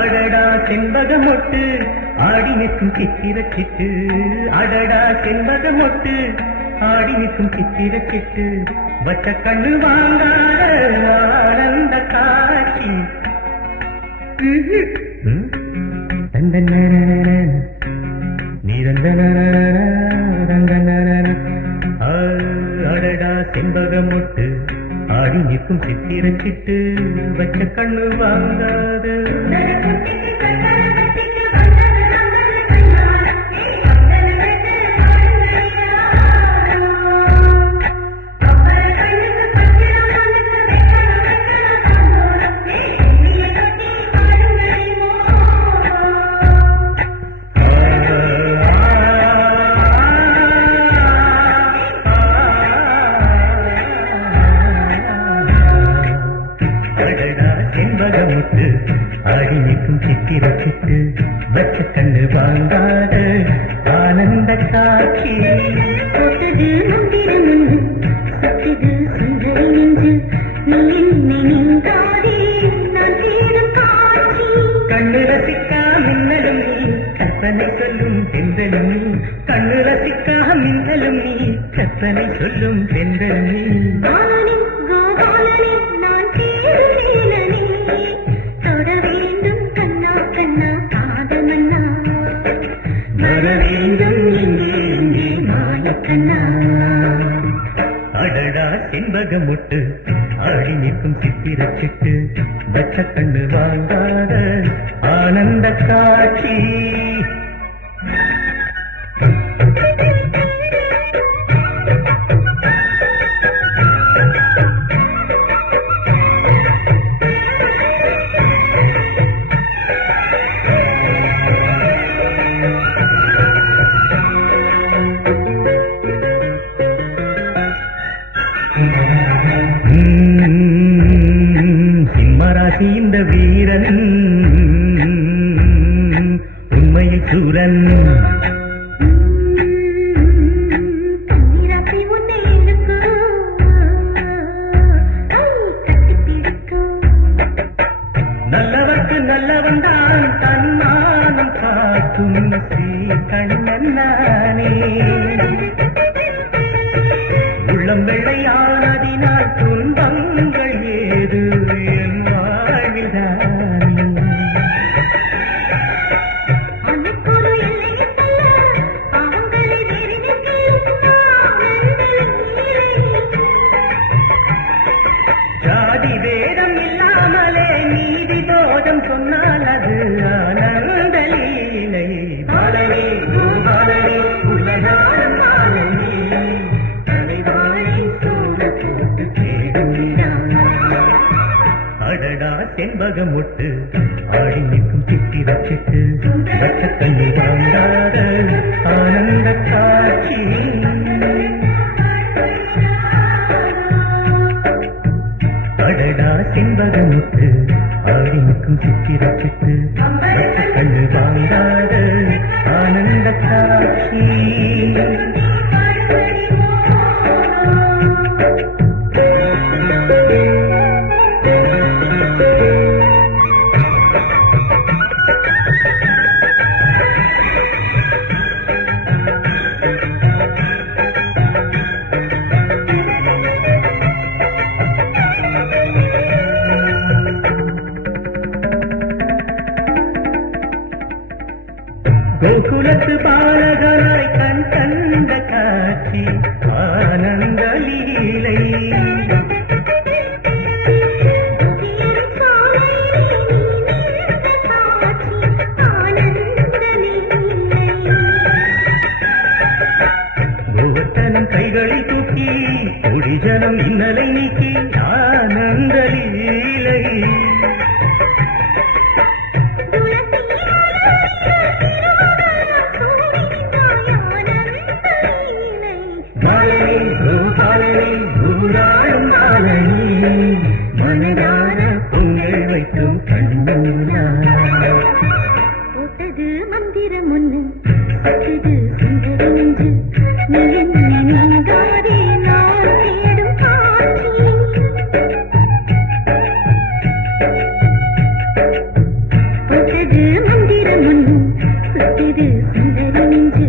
அடடா செண்பகமொட்டு ஆடி நிற்கும் சித்திரச்சிட்டு, அடடா செண்பகமொட்டு ஆடி நிற்கும் சித்திரச்சிட்டு, வச்ச கண்ணு வாங்காத ஆனந்த காட்சி. அடடா செண்பகமொட்டு ஆடி நிற்கும் சித்திரச்சிட்டு, வச்ச கண்ணு வாங்காது. செண்பகமொட்டு ஆடி நிற்கும் சித்திரச்சிட்டு, வச்ச கண்ணு வாங்காத ஆனந்த காட்சி. தொட்டது மந்திரம் என்று சத்தது சுந்தரி என்று நீ நினைந்தாதே நான் தேடும் காட்சி. கண்ணு ரசிக்கா மின்னலும் நீ கற்பனை சொல்லும் பெண்களும் நீ, கண்ணு ரசிக்கா மின்னலும் நீ கற்பனை சொல்லும் பெண்களும் நீ. பாலனே கோபாலனே நான் தேடுவேனே, தொட வேண்டும் கண்ணா கண்ணா காதல் மன்னா, வர வேண்டும் இங்கே இங்கே மாய கண்ணா. அடடா செண்பகமொட்டு ஆடி நிற்கும் சித்திரச்சிட்டு, வச்ச கண்ணு வாங்காத ஆனந்த காட்சி. சிம்மராசி இந்த வீரன் உண்மையில் சூரன். கண்ணீராசை உன்னை இழுக்கும், கட்டி பிடிக்கும். நல்லவர்க்கு நல்லவன் தான் தன்மானம் காக்கும் ஸ்ரீ கண்ணன் நானே. உள்ளம் வெள்ளையானதினால் துன்பங்கள் ஏது என் வாழ்வில்தானே. அன்னைக்கொரு எல்லை சொல்ல பாவங்களை ஜாதி வேதம் இல்லாமலே நீதி போதம் சொன்னால் அது ஆனந்த லீலை. பாலனே பாலனே உலகாரம் பாலனே, தலைவாழை சோழ போட்டு கேடுகிறான். அடடா செண்பகமொட்டு ஆடி நிற்கும் சித்திரச்சிட்டு, வச்ச கண்ணி வாங்காத ஆனந்த காட்சி. அடடா செண்பகமொட்டு ஆடி நிற்கும் சித்திரச்சிட்டு, வச்ச கண்ணு வாங்காத ஆனந்த காட்சி. கோகுலத்து பாலகனாய் கண் கண்ட காட்சி ஆனந்த லீலை. கோவர்த்தனம் கைகளில் தூக்கி கொடிஜனம் இன்னலை நீக்கி ஆனந்த லீலை. மனதார பொங்கல் வைக்கும் கண்ணூரா. போட்டது மந்திரம் ஒன்று சத்தது சுந்தரி என்று நீ நினைந்தாதே நான் தேடும் காட்சி. சுந்தரி நெஞ்சு